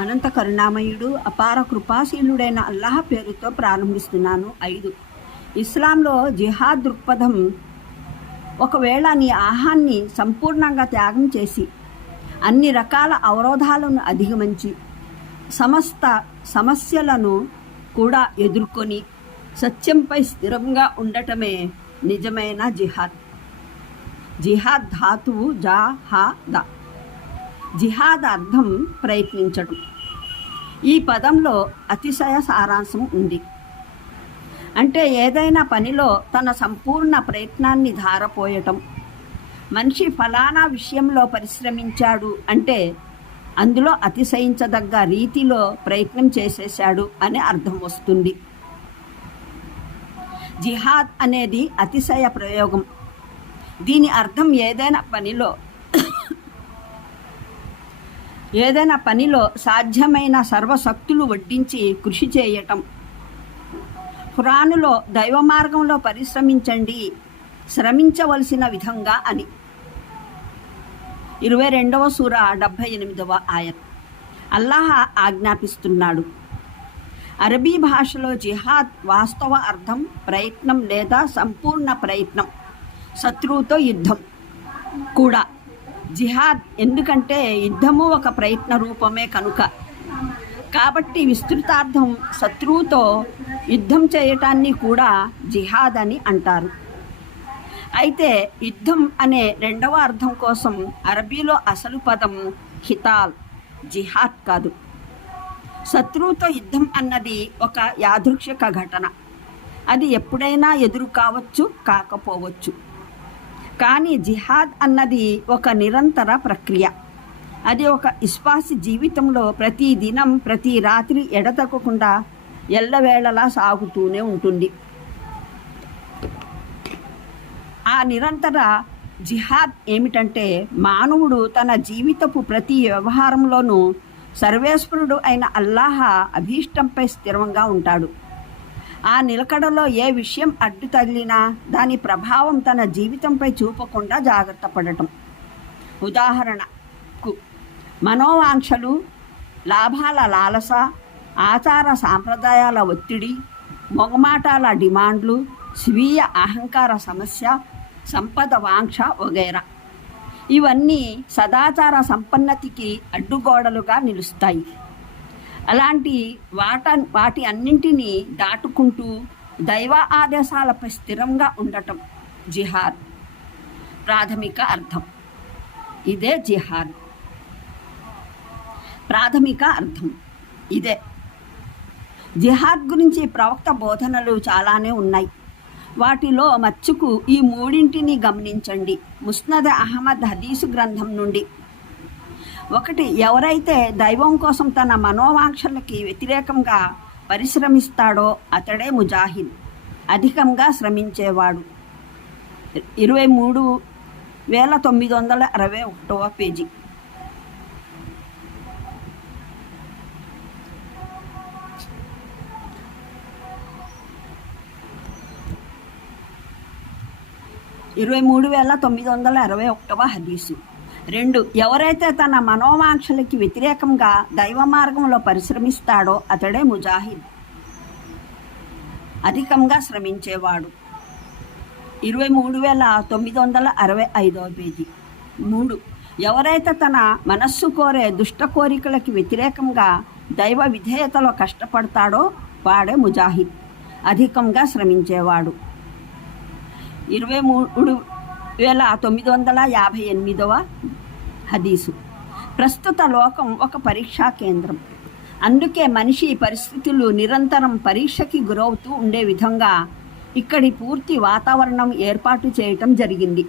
అనంత కరుణామయుడు అపార కృపాశీలుడైన అల్లాహ్ పేరుతో ప్రారంభిస్తున్నాను. ఐదు. ఇస్లాంలో జిహాద్ దృక్పథం ఒకవేళ నీ ఆహాన్ని సంపూర్ణంగా త్యాగం చేసి అన్ని రకాల అవరోధాలను అధిగమించి సమస్త సమస్యలను కూడా ఎదుర్కొని సత్యంపై స్థిరంగా ఉండటమే నిజమైన జిహాద్. జిహాద్ ధాతువు జా హా దా. జిహాద్ అర్థం ప్రయత్నించడం. ఈ పదంలో అతిశయ సారాంశం ఉంది. అంటే ఏదైనా పనిలో తన సంపూర్ణ ప్రయత్నాన్ని ధారపోయటం. మనిషి ఫలానా విషయంలో పరిశ్రమించాడు అంటే అందులో అతిశయించదగ్గ రీతిలో ప్రయత్నం చేసేశాడు అనే అర్థం వస్తుంది. జిహాద్ అనేది అతిశయ ప్రయోగం. దీని అర్థం ఏదైనా పనిలో ఏదైనా పనిలో సాధ్యమైన సర్వశక్తులు వడ్డించి కృషి చేయటం. ఖురానులో దైవ మార్గంలో పరిశ్రమించండి శ్రమించవలసిన విధంగా అని. ఇరవై రెండవ సూర డెబ్భై ఎనిమిదవ ఆయత్ అల్లాహ్ ఆజ్ఞాపిస్తున్నాడు. అరబీ భాషలో జిహాద్ వాస్తవ అర్థం ప్రయత్నం లేదా సంపూర్ణ ప్రయత్నం శత్రువుతో యుద్ధం కూడా. జిహాద్ ఎందుకంటే యుద్ధము ఒక ప్రయత్న రూపమే కనుక. కాబట్టి విస్తృతార్థం శత్రువుతో యుద్ధం చేయటాన్ని కూడా జిహాద్ అని అంటారు. అయితే యుద్ధం అనే రెండవ అర్థం కోసం అరబీలో అసలు పదం హితాల్ జిహాద్ కాదు. శత్రువుతో యుద్ధం అన్నది ఒక యాదృక్షిక ఘటన. అది ఎప్పుడైనా ఎదురు కావచ్చు కాకపోవచ్చు. కానీ జిహాద్ అన్నది ఒక నిరంతర ప్రక్రియ. అది ఒక ఇస్పాసి జీవితంలో ప్రతి దినం ప్రతి రాత్రి ఎడతెక్కకుండా ఎల్లవేళలా సాగుతూనే ఉంటుంది. ఆ నిరంతర జిహాద్ ఏమిటంటే మానవుడు తన జీవితపు ప్రతి వ్యవహారంలోనూ సర్వేశ్వరుడు అయిన అల్లాహ అభీష్టంపై స్థిరంగా ఉంటాడు. ఆ నిలకడలో ఏ విషయం అడ్డు తగిలినా దాని ప్రభావం తన జీవితంపై చూపకుండా జాగ్రత్త పడటం. ఉదాహరణకు మనోవాంక్షలు లాభాల లాలస ఆచార సాంప్రదాయాల ఒత్తిడి మొగమాటాల డిమాండ్లు స్వీయ అహంకార సమస్య సంపద వాంక్ష వగైరా. ఇవన్నీ సదాచార సంపన్నతికి అడ్డుగోడలుగా నిలుస్తాయి. అలాంటి వాట వాటి అన్నింటినీ దాటుకుంటూ దైవ ఆదేశాలపై స్థిరంగా ఉండటం జిహాద్. ప్రాథమిక అర్థం. ఇదే జిహాద్. ప్రాథమిక అర్థం. ఇదే. జిహాద్ గురించి ప్రవక్త బోధనలు చాలానే ఉన్నాయి. వాటిలో మచ్చుకు ఈ మూడింటిని గమనించండి. ముస్నద్ అహ్మద్ హదీసు గ్రంథం నుండి. ఒకటి ఎవరైతే దైవం కోసం తన మనోవాంక్షలకి వ్యతిరేకంగా పరిశ్రమిస్తాడో అతడే ముజాహిద్ అధికంగా శ్రమించేవాడు. ఇరవై మూడు వేల తొమ్మిది వందల అరవై ఒకటవ పేజీ. ఇరవై మూడు వేల తొమ్మిది వందల అరవై ఒకటవ హదీసు. రెండు ఎవరైతే తన మనోవాంక్షలకి వ్యతిరేకంగా దైవ మార్గంలో పరిశ్రమిస్తాడో అతడే ముజాహిద్. అధికంగా శ్రమించేవాడు. ఇరవై మూడు వేల తొమ్మిది వందల అరవై ఐదవ పేజీ. మూడు ఎవరైతే తన మనస్సు కోరే దుష్ట కోరికలకి వ్యతిరేకంగా దైవ విధేయతలో కష్టపడతాడో వాడే ముజాహిద్. అధికంగా శ్రమించేవాడు. ఇరవై మూడు వేల తొమ్మిది వందల యాభై ఎనిమిదవ హదీసు. ప్రస్తుత లోకం ఒక పరీక్షా కేంద్రం. అందుకే మనిషి పరిస్థితులు నిరంతరం పరీక్షకి గురవుతూ ఉండే విధంగా ఇక్కడి పూర్తి వాతావరణం ఏర్పాటు చేయటం జరిగింది.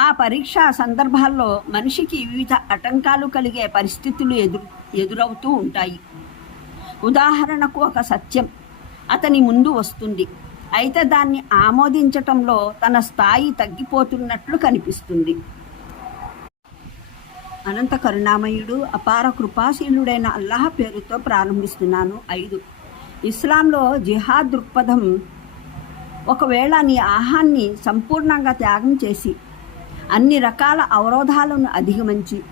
ఆ పరీక్షా సందర్భాల్లో మనిషికి వివిధ ఆటంకాలు కలిగే పరిస్థితులు ఎదురు ఎదురవుతూ ఉంటాయి. ఉదాహరణకు ఒక సత్యం. అతని ముందు వస్తుంది. అయితే దాన్ని ఆమోదించటంలో తన స్థాయి తగ్గిపోతున్నట్లు కనిపిస్తుంది. అనంత కరుణామయుడు అపార కృపాశీలుడైన అల్లాహ్ పేరుతో ప్రారంభిస్తున్నాను. ఐదు. ఇస్లాంలో జిహాద్ దృక్పథం ఒకవేళ నీ ఆహాన్ని సంపూర్ణంగా త్యాగం చేసి అన్ని రకాల అవరోధాలను అధిగమించి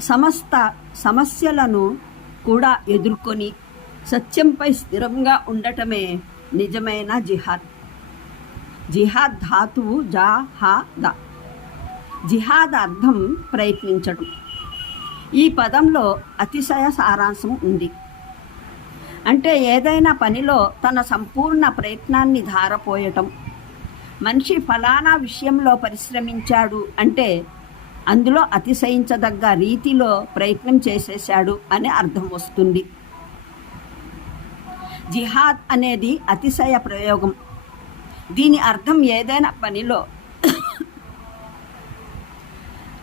సమస్త సమస్యలను కూడా ఎదుర్కొని సత్యంపై స్థిరంగా ఉండటమే నిజమైన జిహాద్? జిహాద్ ధాతువు జా హా ద. జిహాద్ అర్థం ప్రయత్నించడం. ఈ పదంలో అతిశయ సారాంశం ఉంది. అంటే ఏదైనా పనిలో తన సంపూర్ణ ప్రయత్నాన్ని ధారపోయటం. మనిషి ఫలానా విషయంలో పరిశ్రమించాడు అంటే అందులో అతిశయించదగ్గ రీతిలో ప్రయత్నం చేసేశాడు అనే అర్థం వస్తుంది. జిహాద్ అనేది అతిశయ ప్రయోగం. దీని అర్థం ఏదైనా పనిలో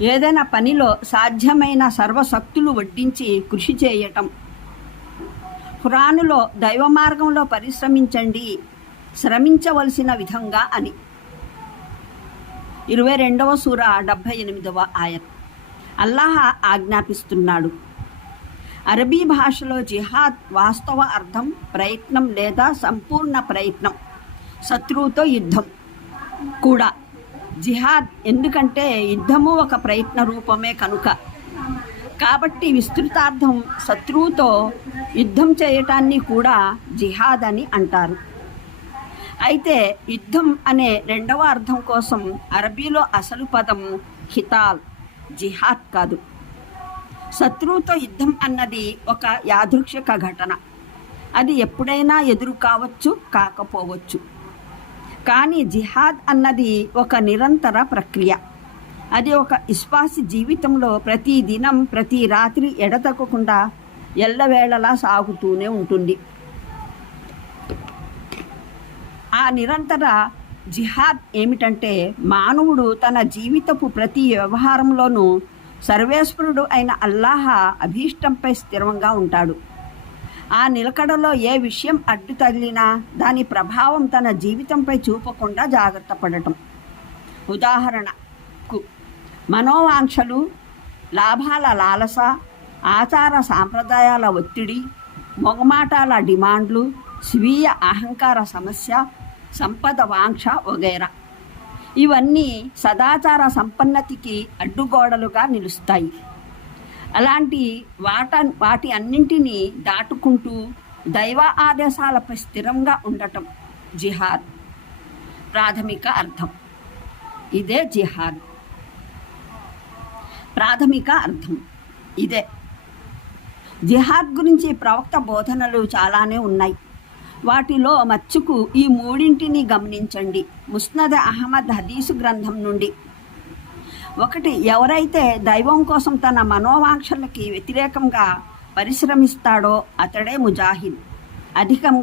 ఏదైనా పనిలో సాధ్యమైన సర్వశక్తులు వడ్డించి కృషి చేయటం. ఖురానులో దైవ మార్గంలో పరిశ్రమించండి శ్రమించవలసిన విధంగా అని. ఇరవై రెండవ సూర డెబ్భై ఎనిమిదవ ఆయత్. అల్లాహ ఆజ్ఞాపిస్తున్నాడు. అరబీ భాషలో జిహాద్ వాస్తవ అర్థం ప్రయత్నం లేదా సంపూర్ణ ప్రయత్నం శత్రువుతో యుద్ధం కూడా. జిహాద్ ఎందుకంటే యుద్ధము ఒక ప్రయత్న రూపమే కనుక. కాబట్టి విస్తృతార్థం శత్రువుతో యుద్ధం చేయటాన్ని కూడా జిహాద్ అని అంటారు. అయితే యుద్ధం అనే రెండవ అర్థం కోసం అరబీలో అసలు పదం ఖితాల్ జిహాద్ కాదు. శత్రువుతో యుద్ధం అన్నది ఒక యాదృక్షిక ఘటన. అది ఎప్పుడైనా ఎదురు కావచ్చు కాకపోవచ్చు. కానీ జిహాద్ అన్నది ఒక నిరంతర ప్రక్రియ. అది ఒక ఇస్పాసి జీవితంలో ప్రతి దినం ప్రతి రాత్రి ఎడతెక్కకుండా ఎల్లవేళలా సాగుతూనే ఉంటుంది. ఆ నిరంతర జిహాద్ ఏమిటంటే మానవుడు తన జీవితపు ప్రతి వ్యవహారంలోనూ సర్వేశ్వరుడు అయిన అల్లాహ అభీష్టంపై స్థిరంగా ఉంటాడు. ఆ నిలకడలో ఏ విషయం అడ్డు తగిలినా దాని ప్రభావం తన జీవితంపై చూపకుండా జాగ్రత్త పడటం. ఉదాహరణకు మనోవాంక్షలు లాభాల లాలస ఆచార సాంప్రదాయాల ఒత్తిడి మొగమాటాల డిమాండ్లు స్వీయ అహంకార సమస్య సంపద వాంక్ష వగైరా. ఇవన్నీ సదాచార సంపన్నతికి అడ్డుగోడలుగా నిలుస్తాయి. అలాంటి వాట వాటి అన్నింటినీ దాటుకుంటూ దైవ ఆదేశాలపై స్థిరంగా ఉండటం జిహాద్. ప్రాథమిక అర్థం. ఇదే జిహాద్. ప్రాథమిక అర్థం. ఇదే. జిహాద్ గురించి ప్రవక్త బోధనలు చాలానే ఉన్నాయి. వాటిలో మచ్చుకు ఈ మూడింటిని గమనించండి. ముస్నద్ అహ్మద్ హదీసు గ్రంథం నుండి. ఒకటి ఎవరైతే దైవం కోసం తన మనోవాంక్షలకి వ్యతిరేకంగా పరిశ్రమిస్తాడో అతడే ముజాహిద్. అధికంగా